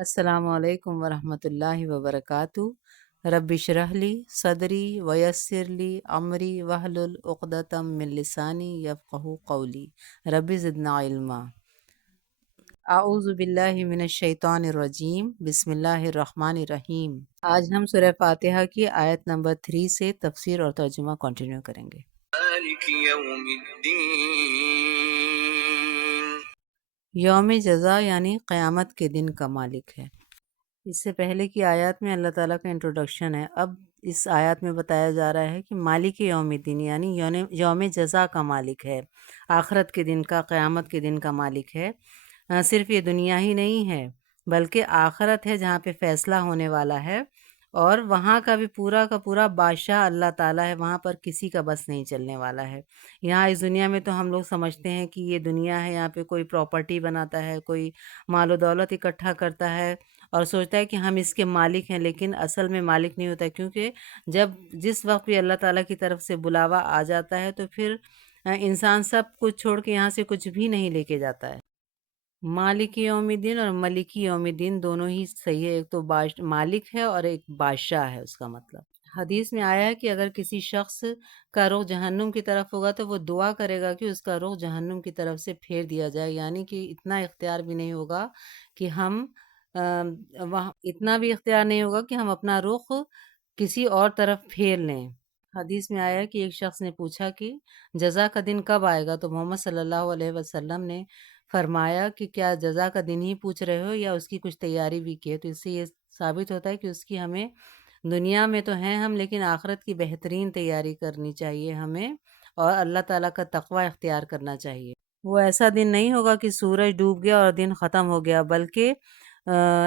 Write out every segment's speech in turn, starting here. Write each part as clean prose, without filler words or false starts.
السلام علیکم ورحمۃ اللہ وبرکاتہ۔ رب اشرح لی صدری ویسر لی امری واحلل عقدۃ من لسانی یفقہوا قولی رب زدنا علما۔ اعوذ باللہ من الشیطان الرجیم، بسم اللہ الرحمن الرحیم۔ آج ہم سورہ فاتحہ کی آیت نمبر 3 سے تفسیر اور ترجمہ کنٹینیو کریں گے۔ مالک یوم الدین، یوم جزا یعنی قیامت کے دن کا مالک ہے۔ اس سے پہلے کی آیات میں اللہ تعالیٰ کا انٹروڈکشن ہے، اب اس آیات میں بتایا جا رہا ہے کہ مالک یوم الدین یعنی یوم جزا کا مالک ہے، آخرت کے دن کا، قیامت کے دن کا مالک ہے۔ صرف یہ دنیا ہی نہیں ہے بلکہ آخرت ہے جہاں پہ فیصلہ ہونے والا ہے، اور وہاں کا بھی پورا کا پورا بادشاہ اللہ تعالیٰ ہے، وہاں پر کسی کا بس نہیں چلنے والا ہے۔ یہاں اس دنیا میں تو ہم لوگ سمجھتے ہیں کہ یہ دنیا ہے، یہاں پہ کوئی پراپرٹی بناتا ہے، کوئی مال و دولت اکٹھا کرتا ہے اور سوچتا ہے کہ ہم اس کے مالک ہیں، لیکن اصل میں مالک نہیں ہوتا، کیونکہ جس وقت بھی اللہ تعالیٰ کی طرف سے بلاوا آ جاتا ہے تو پھر انسان سب کچھ چھوڑ کے یہاں سے کچھ بھی نہیں لے کے جاتا ہے۔ مالک یوم الدین اور ملکی یوم الدین دونوں ہی صحیح ہے، ایک تو مالک ہے اور ایک بادشاہ ہے۔ اس کا مطلب حدیث میں آیا ہے کہ اگر کسی شخص کا رخ جہنم کی طرف ہوگا تو وہ دعا کرے گا کہ اس کا رخ جہنم کی طرف سے پھیر دیا جائے، یعنی کہ اتنا اختیار بھی نہیں ہوگا کہ ہم وہاں اتنا بھی اختیار نہیں ہوگا کہ ہم اپنا رخ کسی اور طرف پھیر لیں۔ حدیث میں آیا کہ ایک شخص نے پوچھا کہ جزا کا دن کب آئے گا، تو محمد صلی اللہ علیہ وسلم نے فرمایا کہ کیا جزا کا دن ہی پوچھ رہے ہو یا اس کی کچھ تیاری بھی کی ہے؟ تو اس سے یہ ثابت ہوتا ہے کہ اس کی ہمیں دنیا میں تو ہیں ہم، لیکن آخرت کی بہترین تیاری کرنی چاہیے ہمیں، اور اللہ تعالیٰ کا تقوی اختیار کرنا چاہیے۔ وہ ایسا دن نہیں ہوگا کہ سورج ڈوب گیا اور دن ختم ہو گیا، بلکہ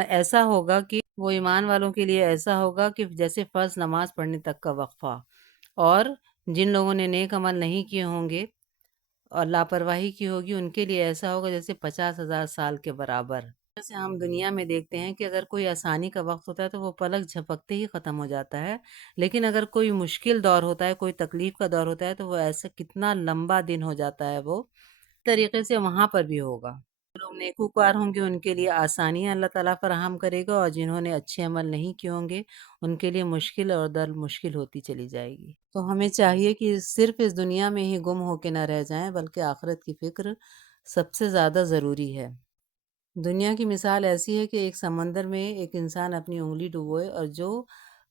ایسا ہوگا کہ وہ ایمان والوں کے لیے ایسا ہوگا کہ جیسے فرض نماز پڑھنے تک کا وقفہ، اور جن لوگوں نے نیک عمل نہیں کیے ہوں گے اور لاپرواہی کی ہوگی ان کے لیے ایسا ہوگا جیسے 50,000 سال کے برابر۔ جیسے ہم دنیا میں دیکھتے ہیں کہ اگر کوئی آسانی کا وقت ہوتا ہے تو وہ پلک جھپکتے ہی ختم ہو جاتا ہے، لیکن اگر کوئی مشکل دور ہوتا ہے، کوئی تکلیف کا دور ہوتا ہے تو وہ ایسا کتنا لمبا دن ہو جاتا ہے۔ وہ طریقے سے وہاں پر بھی ہوگا، جو لوگ نیکوکار ہوں گے ان کے لیے آسانیاں اللہ تعالیٰ فراہم کرے گا، اور جنہوں نے اچھے عمل نہیں کیے ہوں گے ان کے لیے مشکل اور در مشکل ہوتی چلی جائے گی۔ تو ہمیں چاہیے کہ صرف اس دنیا میں ہی گم ہو کے نہ رہ جائیں، بلکہ آخرت کی فکر سب سے زیادہ ضروری ہے۔ دنیا کی مثال ایسی ہے کہ ایک سمندر میں ایک انسان اپنی انگلی ڈبوئے اور جو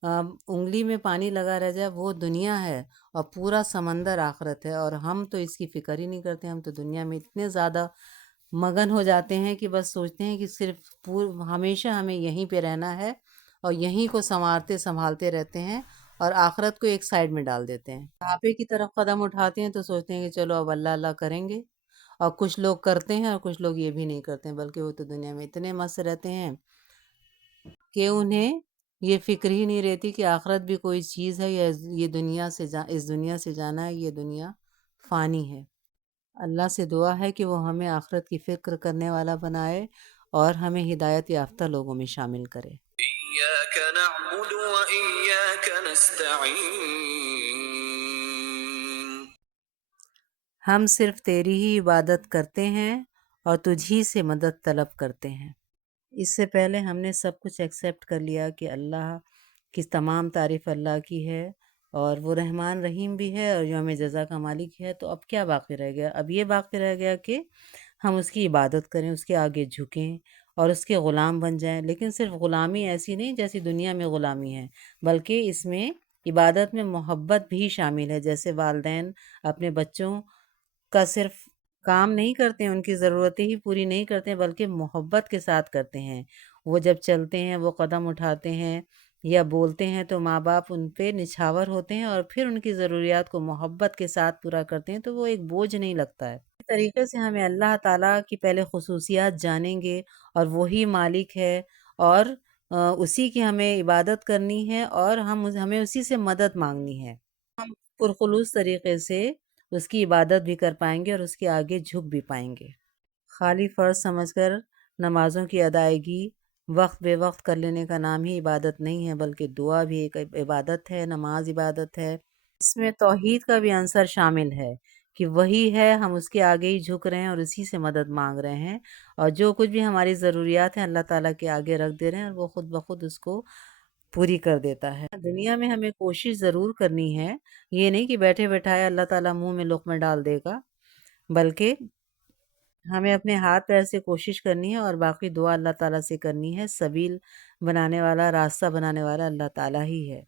انگلی میں پانی لگا رہ جائے وہ دنیا ہے، اور پورا سمندر آخرت ہے، اور ہم تو اس کی فکر ہی نہیں کرتے۔ ہم تو دنیا میں اتنے زیادہ مگن ہو جاتے ہیں کہ بس سوچتے ہیں کہ صرف ہمیشہ ہمیں یہیں پہ رہنا ہے، اور یہیں کو سنوارتے سنبھالتے رہتے ہیں، اور آخرت کو ایک سائیڈ میں ڈال دیتے ہیں۔ بڑھاپے کی طرف قدم اٹھاتے ہیں تو سوچتے ہیں کہ چلو اب اللہ اللہ کریں گے، اور کچھ لوگ کرتے ہیں اور کچھ لوگ یہ بھی نہیں کرتے ہیں، بلکہ وہ تو دنیا میں اتنے مست رہتے ہیں کہ انہیں یہ فکر ہی نہیں رہتی کہ آخرت بھی کوئی چیز ہے، یا یہ دنیا سے اس دنیا سے جانا ہے، یہ دنیا فانی ہے۔ اللہ سے دعا ہے کہ وہ ہمیں آخرت کی فکر کرنے والا بنائے اور ہمیں ہدایت یافتہ لوگوں میں شامل کرے۔ إِيَّاكَ نَعْبُدُ وَإِيَّاكَ نَسْتَعِينُ، ہم صرف تیری ہی عبادت کرتے ہیں اور تجھ ہی سے مدد طلب کرتے ہیں۔ اس سے پہلے ہم نے سب کچھ ایکسیپٹ کر لیا کہ اللہ کی تمام تعریف اللہ کی ہے، اور وہ رحمان رحیم بھی ہے اور یوم جزا کا مالک ہے۔ تو اب کیا باقی رہ گیا؟ اب یہ باقی رہ گیا کہ ہم اس کی عبادت کریں، اس کے آگے جھکیں اور اس کے غلام بن جائیں، لیکن صرف غلامی ایسی نہیں جیسی دنیا میں غلامی ہے، بلکہ اس میں عبادت میں محبت بھی شامل ہے۔ جیسے والدین اپنے بچوں کا صرف کام نہیں کرتے ہیں، ان کی ضرورتیں ہی پوری نہیں کرتے ہیں، بلکہ محبت کے ساتھ کرتے ہیں۔ وہ جب چلتے ہیں، وہ قدم اٹھاتے ہیں یا بولتے ہیں تو ماں باپ ان پہ نچھاور ہوتے ہیں، اور پھر ان کی ضروریات کو محبت کے ساتھ پورا کرتے ہیں، تو وہ ایک بوجھ نہیں لگتا ہے۔ اس طریقے سے ہمیں اللہ تعالیٰ کی پہلے خصوصیات جانیں گے، اور وہی مالک ہے، اور اسی کی ہمیں عبادت کرنی ہے، اور ہمیں اسی سے مدد مانگنی ہے۔ ہم پرخلوص طریقے سے اس کی عبادت بھی کر پائیں گے اور اس کے آگے جھک بھی پائیں گے۔ خالی فرض سمجھ کر نمازوں کی ادائیگی وقت بے وقت کر لینے کا نام ہی عبادت نہیں ہے، بلکہ دعا بھی ایک عبادت ہے، نماز عبادت ہے۔ اس میں توحید کا بھی عنصر شامل ہے کہ وہی ہے، ہم اس کے آگے ہی جھک رہے ہیں اور اسی سے مدد مانگ رہے ہیں، اور جو کچھ بھی ہماری ضروریات ہیں اللہ تعالیٰ کے آگے رکھ دے رہے ہیں اور وہ خود بخود اس کو پوری کر دیتا ہے۔ دنیا میں ہمیں کوشش ضرور کرنی ہے، یہ نہیں کہ بیٹھے بیٹھائے اللہ تعالیٰ منہ میں لقمہ ڈال دے گا، بلکہ ہمیں اپنے ہاتھ پیر سے کوشش کرنی ہے اور باقی دعا اللہ تعالیٰ سے کرنی ہے۔ سبیل بنانے والا، راستہ بنانے والا اللہ تعالیٰ ہی ہے۔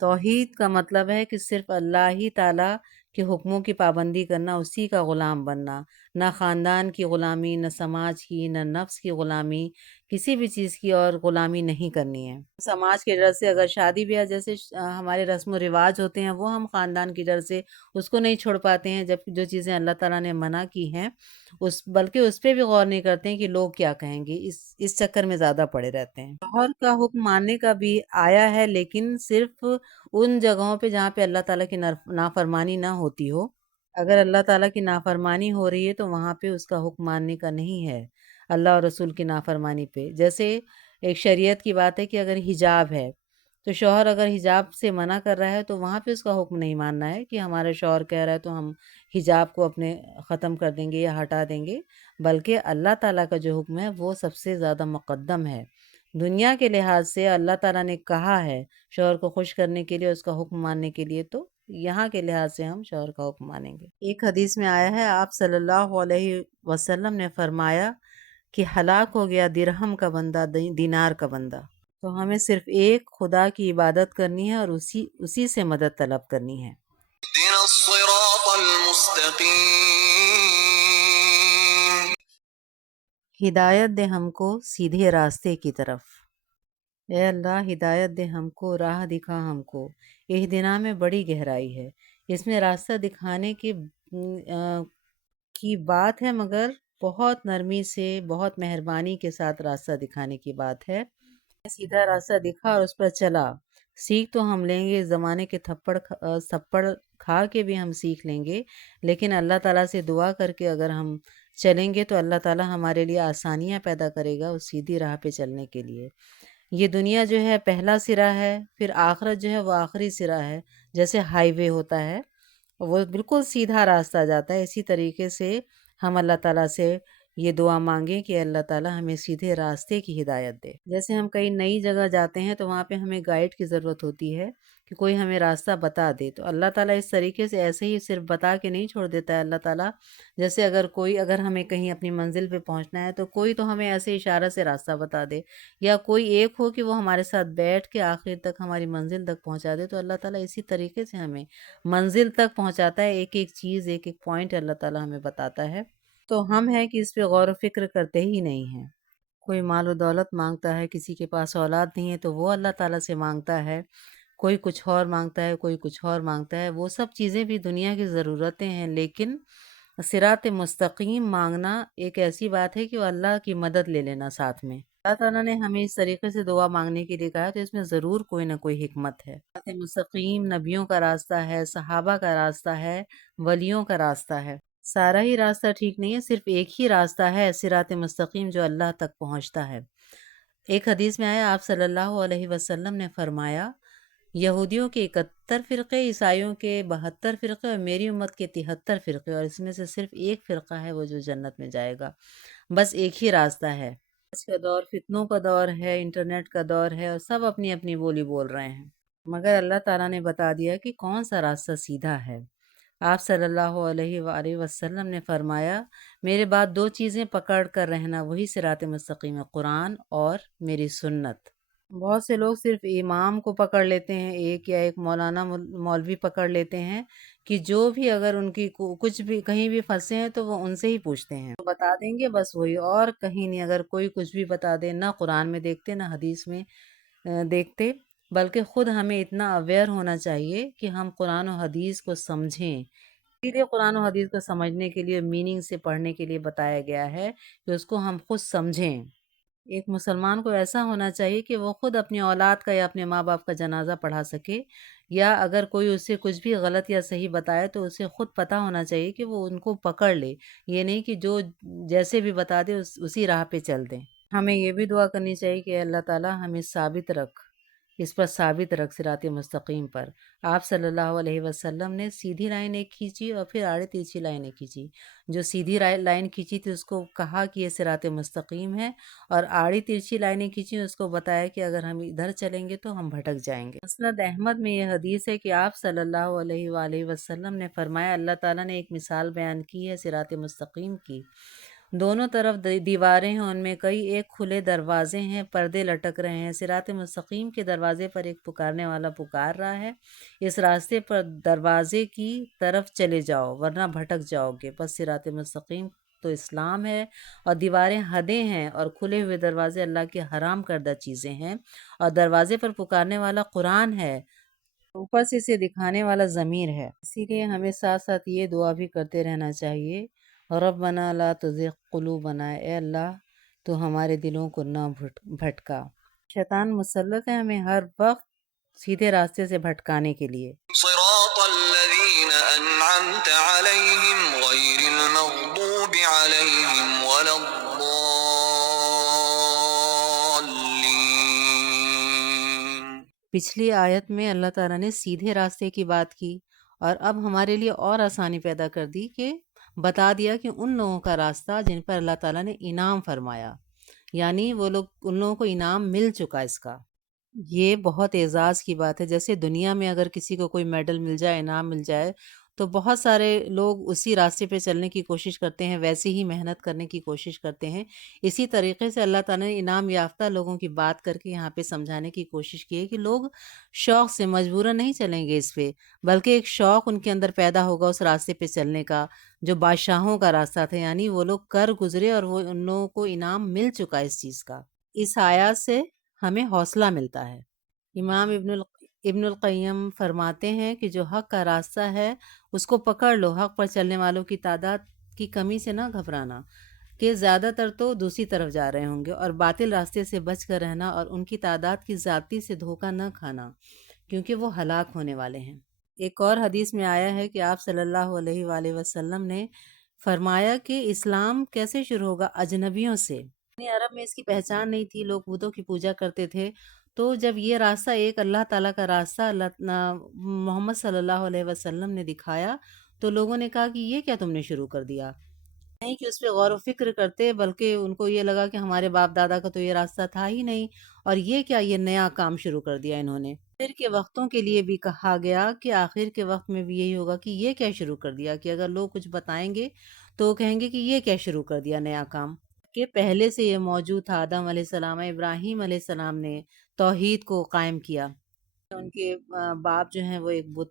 توحید کا مطلب ہے کہ صرف اللہ ہی تعالیٰ کے حکموں کی پابندی کرنا، اسی کا غلام بننا، نہ خاندان کی غلامی، نہ سماج کی، نہ نفس کی غلامی، کسی بھی چیز کی اور غلامی نہیں کرنی ہے۔ سماج کے ڈر سے اگر شادی بیاہ جیسے ہمارے رسم و رواج ہوتے ہیں وہ ہم خاندان کی ڈر سے اس کو نہیں چھوڑ پاتے ہیں، جب جو چیزیں اللہ تعالیٰ نے منع کی ہیں بلکہ اس پہ بھی غور نہیں کرتے ہیں کہ لوگ کیا کہیں گے، اس چکر میں زیادہ پڑے رہتے ہیں۔ شوہر کا حکم ماننے کا بھی آیا ہے، لیکن صرف ان جگہوں پہ جہاں پہ اللہ تعالیٰ کی نافرمانی نہ ہوتی ہو۔ اگر اللہ تعالیٰ کی نافرمانی ہو رہی ہے تو وہاں پہ اس کا حکم ماننے کا نہیں ہے، اللہ اور رسول کی نافرمانی پہ۔ جیسے ایک شریعت کی بات ہے کہ اگر حجاب ہے تو شوہر اگر حجاب سے منع کر رہا ہے تو وہاں پہ اس کا حکم نہیں ماننا ہے کہ ہمارا شوہر کہہ رہا ہے تو ہم حجاب کو اپنے ختم کر دیں گے یا ہٹا دیں گے، بلکہ اللہ تعالیٰ کا جو حکم ہے وہ سب سے زیادہ مقدم ہے۔ دنیا کے لحاظ سے اللہ تعالیٰ نے کہا ہے شوہر کو خوش کرنے کے لیے، اس کا حکم ماننے کے لیے، تو یہاں کے لحاظ سے ہم شوہر کا حکم مانیں گے۔ ایک حدیث میں آیا ہے، آپ صلی اللہ علیہ وسلم نے فرمایا کہ ہلاک ہو گیا درہم کا بندہ، دینار کا بندہ۔ تو ہمیں صرف ایک خدا کی عبادت کرنی ہے اور اسی سے مدد طلب کرنی ہے۔ اهدنا الصراط المستقیم، ہدایت دے ہم کو سیدھے راستے کی طرف۔ اے اللہ ہدایت دے ہم کو، راہ دکھا ہم کو۔ اہدنا میں بڑی گہرائی ہے، اس میں راستہ دکھانے کی بات ہے، مگر بہت نرمی سے، بہت مہربانی کے ساتھ راستہ دکھانے کی بات ہے۔ سیدھا راستہ دکھا اور اس پر چلا، سیکھ تو ہم لیں گے، زمانے کے تھپڑ کھا کے بھی ہم سیکھ لیں گے، لیکن اللہ تعالیٰ سے دعا کر کے اگر ہم چلیں گے تو اللہ تعالیٰ ہمارے لیے آسانیاں پیدا کرے گا اس سیدھی راہ پہ چلنے کے لیے۔ یہ دنیا جو ہے پہلا سرا ہے، پھر آخرت جو ہے وہ آخری سرا ہے۔ جیسے ہائی وے ہوتا ہے وہ بالکل سیدھا راستہ جاتا ہے، اسی طریقے سے ہم اللہ تعالیٰ سے یہ دعا مانگیں کہ اللہ تعالیٰ ہمیں سیدھے راستے کی ہدایت دے۔ جیسے ہم کئی نئی جگہ جاتے ہیں تو وہاں پہ ہمیں گائیڈ کی ضرورت ہوتی ہے کہ کوئی ہمیں راستہ بتا دے، تو اللہ تعالیٰ اس طریقے سے ایسے ہی صرف بتا کے نہیں چھوڑ دیتا ہے۔ اللہ تعالیٰ جیسے اگر ہمیں کہیں اپنی منزل پہ پہنچنا ہے تو کوئی تو ہمیں ایسے اشارہ سے راستہ بتا دے، یا کوئی ایک ہو کہ وہ ہمارے ساتھ بیٹھ کے آخر تک ہماری منزل تک پہنچا دے، تو اللہ تعالیٰ اسی طریقے سے ہمیں منزل تک پہنچاتا ہے۔ ایک ایک چیز، ایک ایک پوائنٹ اللہ تعالیٰ ہمیں بتاتا ہے، تو ہم ہیں کہ اس پہ غور و فکر کرتے ہی نہیں ہیں۔ کوئی مال و دولت مانگتا ہے، کسی کے پاس اولاد نہیں ہے تو وہ اللہ تعالیٰ سے مانگتا ہے، کوئی کچھ اور مانگتا ہے، کوئی کچھ اور مانگتا ہے۔ وہ سب چیزیں بھی دنیا کی ضرورتیں ہیں، لیکن صراط مستقیم مانگنا ایک ایسی بات ہے کہ وہ اللہ کی مدد لے لینا ساتھ میں۔ اللہ تعالیٰ نے ہمیں اس طریقے سے دعا مانگنے کے لیے کہا ہے تو اس میں ضرور کوئی نہ کوئی حکمت ہے۔ صراط مستقیم نبیوں کا راستہ ہے، صحابہ کا راستہ ہے، ولیوں کا راستہ ہے۔ سارا ہی راستہ ٹھیک نہیں ہے، صرف ایک ہی راستہ ہے صراط مستقیم جو اللہ تک پہنچتا ہے۔ ایک حدیث میں آیا، آپ صلی اللہ علیہ وسلم نے فرمایا، یہودیوں کے 71 فرقے، عیسائیوں کے 72 فرقے اور میری امت کے 73 فرقے، اور اس میں سے صرف ایک فرقہ ہے وہ جو جنت میں جائے گا۔ بس ایک ہی راستہ ہے۔ اس کا دور فتنوں کا دور ہے، انٹرنیٹ کا دور ہے، اور سب اپنی اپنی بولی بول رہے ہیں، مگر اللہ تعالیٰ نے بتا دیا کہ کون سا راستہ سیدھا ہے۔ آپ صلی اللہ علیہ وآلہ وسلم نے فرمایا، میرے بعد 2 چیزیں پکڑ کر رہنا، وہی صراط مستقیم ہے، قرآن اور میری سنت۔ بہت سے لوگ صرف امام کو پکڑ لیتے ہیں، ایک یا ایک مولانا مولوی پکڑ لیتے ہیں کہ جو بھی اگر ان کی کچھ بھی کہیں بھی پھنسے ہیں تو وہ ان سے ہی پوچھتے ہیں، بتا دیں گے بس وہی، اور کہیں نہیں۔ اگر کوئی کچھ بھی بتا دے، نہ قرآن میں دیکھتے نہ حدیث میں دیکھتے، بلکہ خود ہمیں اتنا اویئر ہونا چاہیے کہ ہم قرآن و حدیث کو سمجھیں۔ اسی لیے قرآن و حدیث کو سمجھنے کے لیے، میننگ سے پڑھنے کے لیے بتایا گیا ہے کہ اس کو ہم خود سمجھیں۔ ایک مسلمان کو ایسا ہونا چاہیے کہ وہ خود اپنی اولاد کا یا اپنے ماں باپ کا جنازہ پڑھا سکے، یا اگر کوئی اسے کچھ بھی غلط یا صحیح بتائے تو اسے خود پتہ ہونا چاہیے کہ وہ ان کو پکڑ لے، یہ نہیں کہ جو جیسے بھی بتا دے اسی راہ پہ چل دیں۔ ہمیں یہ بھی دعا کرنی چاہیے کہ اللہ تعالیٰ ہمیں ثابت رکھ، اس پر ثابت رکھ صراط مستقیم پر۔ آپ صلی اللہ علیہ وسلم نے سیدھی لائن ایک کھینچی اور پھر آڑے تیرچھی لائنیں کھینچی۔ جو سیدھی لائن کھینچی تھی اس کو کہا کہ یہ صراط مستقیم ہے، اور آڑی تیرچھی لائنیں کھینچی اس کو بتایا کہ اگر ہم ادھر چلیں گے تو ہم بھٹک جائیں گے۔ مسند احمد میں یہ حدیث ہے کہ آپ صلی اللہ علیہ وآلہ وسلم نے فرمایا، اللہ تعالیٰ نے ایک مثال بیان کی ہے صراط مستقیم کی۔ دونوں طرف دیواریں ہیں، ان میں کئی ایک کھلے دروازے ہیں، پردے لٹک رہے ہیں۔ صراط مستقیم کے دروازے پر ایک پکارنے والا پکار رہا ہے، اس راستے پر دروازے کی طرف چلے جاؤ ورنہ بھٹک جاؤ گے۔ بس صراط مستقیم تو اسلام ہے، اور دیواریں حدیں ہیں، اور کھلے ہوئے دروازے اللہ کے حرام کردہ چیزیں ہیں، اور دروازے پر پکارنے والا قرآن ہے، اوپر سے اسے دکھانے والا ضمیر ہے۔ اسی لیے ہمیں ساتھ ساتھ یہ دعا بھی کرتے رہنا چاہیے، ربنا لا تزغ قلوبنا، اے اللہ تو ہمارے دلوں کو نہ بھٹکا۔ شیطان مسلط ہے ہمیں ہر وقت سیدھے راستے سے بھٹکانے کے لیے۔ صراط الذین انعمت علیہم غیر المغضوب علیہم ولا الضالین۔ پچھلی آیت میں اللہ تعالیٰ نے سیدھے راستے کی بات کی، اور اب ہمارے لیے اور آسانی پیدا کر دی کہ بتا دیا کہ ان لوگوں کا راستہ جن پر اللہ تعالیٰ نے انعام فرمایا، یعنی وہ لوگ، ان لوگوں کو انعام مل چکا اس کا۔ یہ بہت اعزاز کی بات ہے۔ جیسے دنیا میں اگر کسی کو کوئی میڈل مل جائے، انعام مل جائے، تو بہت سارے لوگ اسی راستے پہ چلنے کی کوشش کرتے ہیں، ویسی ہی محنت کرنے کی کوشش کرتے ہیں۔ اسی طریقے سے اللہ تعالیٰ نے انعام یافتہ لوگوں کی بات کر کے یہاں پہ سمجھانے کی کوشش کی ہے کہ لوگ شوق سے مجبوراً نہیں چلیں گے اس پہ، بلکہ ایک شوق ان کے اندر پیدا ہوگا اس راستے پہ چلنے کا، جو بادشاہوں کا راستہ تھا، یعنی وہ لوگ کر گزرے اور وہ ان لوگوں کو انعام مل چکا اس چیز کا۔ اس آیات سے ہمیں حوصلہ ملتا ہے۔ امام ابن القیم فرماتے ہیں کہ جو حق کا راستہ ہے اس کو پکڑ لو، حق پر چلنے والوں کی تعداد کی کمی سے نہ گھبرانا، کہ زیادہ تر تو دوسری طرف جا رہے ہوں گے، اور باطل راستے سے بچ کر رہنا اور ان کی تعداد کی زیادتی سے دھوکہ نہ کھانا، کیونکہ وہ ہلاک ہونے والے ہیں۔ ایک اور حدیث میں آیا ہے کہ آپ صلی اللہ علیہ وآلہ وسلم نے فرمایا کہ اسلام کیسے شروع ہوگا؟ اجنبیوں سے۔ یعنی عرب میں اس کی پہچان نہیں تھی، لوگ بتوں کی پوجا کرتے تھے، تو جب یہ راستہ ایک اللہ تعالیٰ کا راستہ محمد صلی اللہ علیہ وسلم نے دکھایا، تو لوگوں نے کہا کہ یہ کیا تم نے شروع کر دیا؟ نہیں کہ اس پہ غور و فکر کرتے، بلکہ ان کو یہ لگا کہ ہمارے باپ دادا کا تو یہ راستہ تھا ہی نہیں، اور یہ کیا، یہ نیا کام شروع کر دیا انہوں نے۔ آخر کے وقتوں کے لیے بھی کہا گیا کہ آخر کے وقت میں بھی یہی ہوگا کہ یہ کیا شروع کر دیا، کہ اگر لوگ کچھ بتائیں گے تو وہ کہیں گے کہ یہ کیا شروع کر دیا نیا کام، کہ پہلے سے یہ موجود تھا۔ آدم علیہ السلام، ابراہیم علیہ السلام نے توحید کو قائم کیا۔ ان کے باپ جو ہیں وہ ایک بت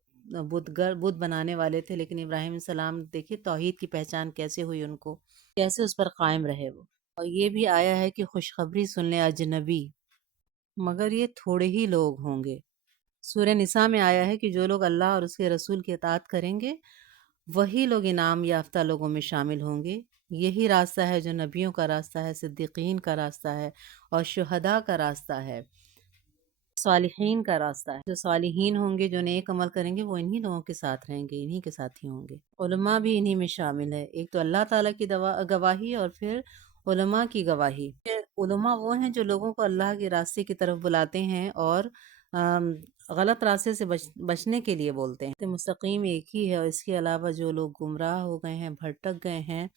بنانے والے تھے، لیکن ابراہیم علیہ السلام دیکھیے توحید کی پہچان کیسے ہوئی ان کو، کیسے اس پر قائم رہے وہ۔ اور یہ بھی آیا ہے کہ خوشخبری سن لے اجنبی، مگر یہ تھوڑے ہی لوگ ہوں گے۔ سورہ نساء میں آیا ہے کہ جو لوگ اللہ اور اس کے رسول کی اطاعت کریں گے وہی لوگ انعام یافتہ لوگوں میں شامل ہوں گے۔ یہی راستہ ہے جو نبیوں کا راستہ ہے، صدیقین کا راستہ ہے، اور شہداء کا راستہ ہے، صالحین کا راستہ ہے۔ جو صالحین ہوں گے، جو نیک عمل کریں گے، وہ انہی لوگوں کے ساتھ رہیں گے، انہی کے ساتھ ہی ہوں گے۔ علماء بھی انہی میں شامل ہے، ایک تو اللہ تعالیٰ کی گواہی، اور پھر علماء کی گواہی۔ علماء وہ ہیں جو لوگوں کو اللہ کے راستے کی طرف بلاتے ہیں اور غلط راستے سے بچنے کے لیے بولتے ہیں۔ مستقیم ایک ہی ہے، اور اس کے علاوہ جو لوگ گمراہ ہو گئے ہیں، بھٹک گئے ہیں،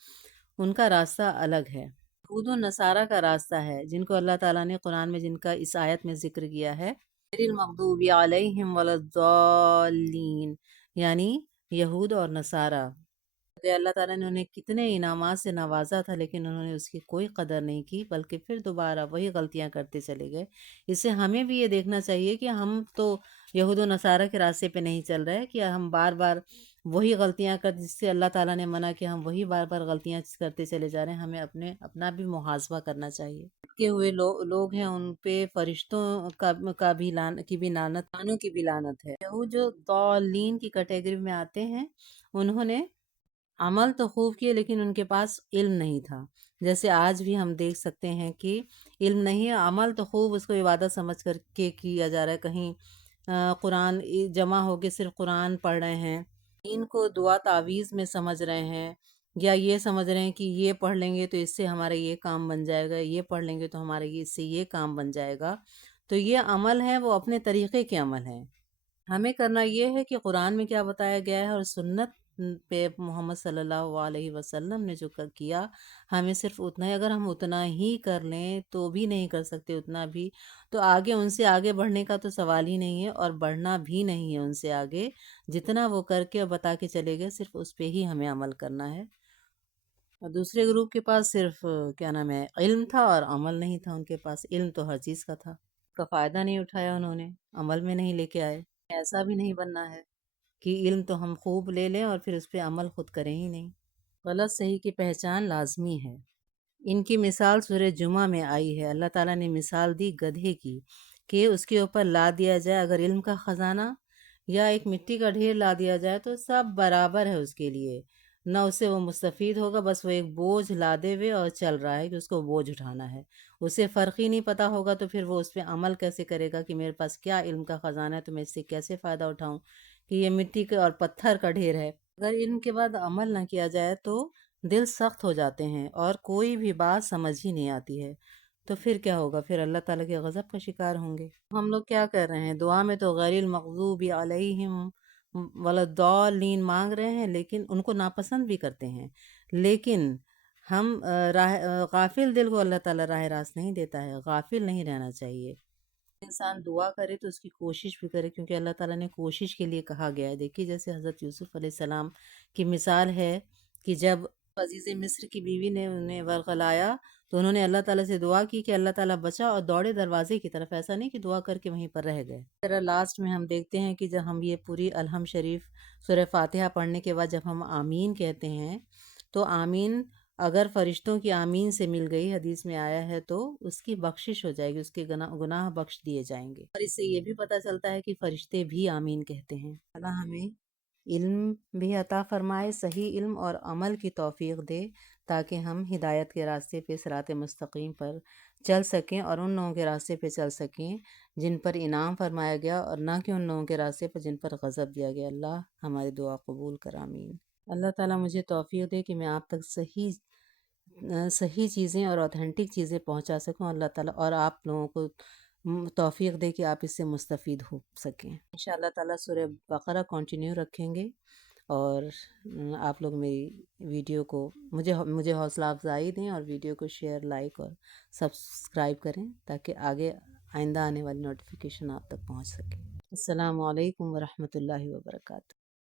ان کا راستہ الگ ہے۔ یہود و نصارہ کا راستہ ہے، جن کو اللہ تعالیٰ نے قرآن میں، جن کا اس آیت میں ذکر کیا ہے، غیر المغضوب علیہم ولا الضالین، یعنی یہود اور نصارہ۔ کہ اللہ تعالیٰ نے انہیں کتنے انعامات سے نوازا تھا، لیکن انہوں نے اس کی کوئی قدر نہیں کی، بلکہ پھر دوبارہ وہی غلطیاں کرتے چلے گئے۔ اس سے ہمیں بھی یہ دیکھنا چاہیے کہ ہم تو یہود و نصارہ کے راستے پہ نہیں چل رہے، کہ ہم بار بار وہی غلطیاں جس سے اللہ تعالیٰ نے منع کیا، ہم وہی بار بار غلطیاں کرتے چلے جا رہے ہیں۔ ہمیں اپنا بھی محاسبہ کرنا چاہیے۔ کے ہوئے لوگ ہیں، ان پہ فرشتوں کی بھی لعنت ہے۔ یہود جو ضالین کی کیٹیگری میں آتے ہیں، انہوں نے عمل تو خوب کیے، لیکن ان کے پاس علم نہیں تھا۔ جیسے آج بھی ہم دیکھ سکتے ہیں کہ علم نہیں ہے، عمل تو خوب اس کو عبادت سمجھ کر کے کیا جا رہا ہے، کہیں قرآن جمع ہو کے صرف قرآن پڑھ رہے ہیں، ان کو دعا تعویذ میں سمجھ رہے ہیں، یا یہ سمجھ رہے ہیں کہ یہ پڑھ لیں گے تو اس سے ہمارا یہ کام بن جائے گا، یہ پڑھ لیں گے تو ہمارا اس سے یہ کام بن جائے گا۔ تو یہ عمل ہے وہ اپنے طریقے کے عمل ہیں. ہمیں کرنا یہ ہے کہ قرآن میں کیا بتایا گیا ہے اور سنت پہ محمد صلی اللہ علیہ وسلم نے جو کیا ہمیں صرف اتنا ہی، اگر ہم اتنا ہی کر لیں تو بھی نہیں کر سکتے اتنا بھی، تو آگے ان سے آگے بڑھنے کا تو سوال ہی نہیں ہے اور بڑھنا بھی نہیں ہے ان سے آگے. جتنا وہ کر کے اور بتا کے چلے گئے صرف اس پہ ہی ہمیں عمل کرنا ہے. اور دوسرے گروپ کے پاس صرف کیا نام ہے علم تھا اور عمل نہیں تھا. ان کے پاس علم تو ہر چیز کا تھا، کا فائدہ نہیں اٹھایا انہوں نے، عمل میں نہیں لے کے آئے. ایسا بھی نہیں بننا ہے کہ علم تو ہم خوب لے لیں اور پھر اس پہ عمل خود کریں ہی نہیں. غلط صحیح کی پہچان لازمی ہے. ان کی مثال سورہ جمعہ میں آئی ہے. اللہ تعالیٰ نے مثال دی گدھے کی کہ اس کے اوپر لا دیا جائے اگر علم کا خزانہ یا ایک مٹی کا ڈھیر لا دیا جائے تو سب برابر ہے اس کے لیے، نہ اس سے وہ مستفید ہوگا، بس وہ ایک بوجھ لادے ہوئے اور چل رہا ہے کہ اس کو بوجھ اٹھانا ہے. اسے فرق ہی نہیں پتہ ہوگا تو پھر وہ اس پہ عمل کیسے کرے گا کہ میرے پاس کیا علم کا خزانہ ہے تو میں اس سے کیسے فائدہ اٹھاؤں کہ یہ مٹی کا اور پتھر کا ڈھیر ہے. اگر علم کے بعد عمل نہ کیا جائے تو دل سخت ہو جاتے ہیں اور کوئی بھی بات سمجھ ہی نہیں آتی ہے. تو پھر کیا ہوگا؟ پھر اللہ تعالیٰ کے غضب کا شکار ہوں گے. ہم لوگ کیا کر رہے ہیں؟ دعا میں تو غیر المغضوب علیہم ولضالین مانگ رہے ہیں، لیکن ان کو ناپسند بھی کرتے ہیں. لیکن ہم غافل دل کو اللہ تعالیٰ راہ راست نہیں دیتا ہے. غافل نہیں رہنا چاہیے. انسان دعا کرے تو اس کی کوشش بھی کرے، کیونکہ اللہ تعالیٰ نے کوشش کے لیے کہا گیا ہے. دیکھیے جیسے حضرت یوسف علیہ السلام کی مثال ہے کہ جب عزیز مصر کی بیوی نے انہیں ورغلایا تو انہوں نے اللہ تعالیٰ سے دعا کی کہ اللہ تعالیٰ بچا، اور دوڑے دروازے کی طرف. ایسا نہیں کہ دعا کر کے وہیں پر رہ گئے. طرح لاسٹ میں ہم دیکھتے ہیں کہ جب ہم یہ پوری الحمد شریف سورہ فاتحہ پڑھنے کے بعد جب ہم آمین کہتے ہیں تو آمین اگر فرشتوں کی آمین سے مل گئی، حدیث میں آیا ہے، تو اس کی بخشش ہو جائے گی، اس کے گناہ بخش دیے جائیں گے. اور اس سے یہ بھی پتہ چلتا ہے کہ فرشتے بھی آمین کہتے ہیں. اللہ ہمیں علم بھی عطا فرمائے، صحیح علم اور عمل کی توفیق دے تاکہ ہم ہدایت کے راستے پہ صراط مستقیم پر چل سکیں اور ان لوگوں کے راستے پہ چل سکیں جن پر انعام فرمایا گیا، اور نہ کہ ان لوگوں کے راستے پر جن پر غضب دیا گیا. اللہ ہماری دعا قبول کر، آمین. اللہ تعالیٰ مجھے توفیق دے کہ میں آپ تک صحیح چیزیں اور اوتھینٹک چیزیں پہنچا سکوں. اللہ تعالیٰ اور آپ لوگوں کو توفیق دے کہ آپ اس سے مستفید ہو سکیں. انشاءاللہ تعالیٰ سورہ بقرہ کنٹینیو رکھیں گے، اور آپ لوگ میری ویڈیو کو مجھے حوصلہ افزائی دیں اور ویڈیو کو شیئر، لائک اور سبسکرائب کریں تاکہ آگے آئندہ آنے والی نوٹیفیکیشن آپ تک پہنچ سکے. السلام علیکم ورحمۃ اللہ وبرکاتہ.